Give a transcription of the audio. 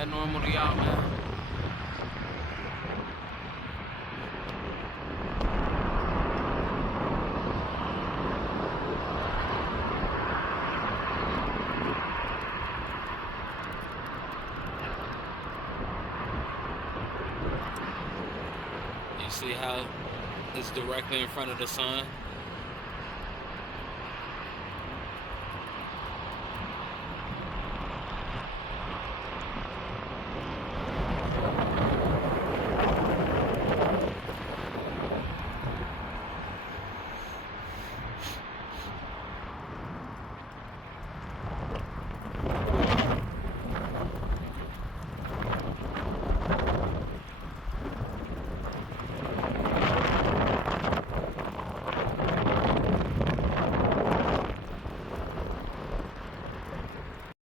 that normal to y'all, man? You see how it's directly in front of the sun?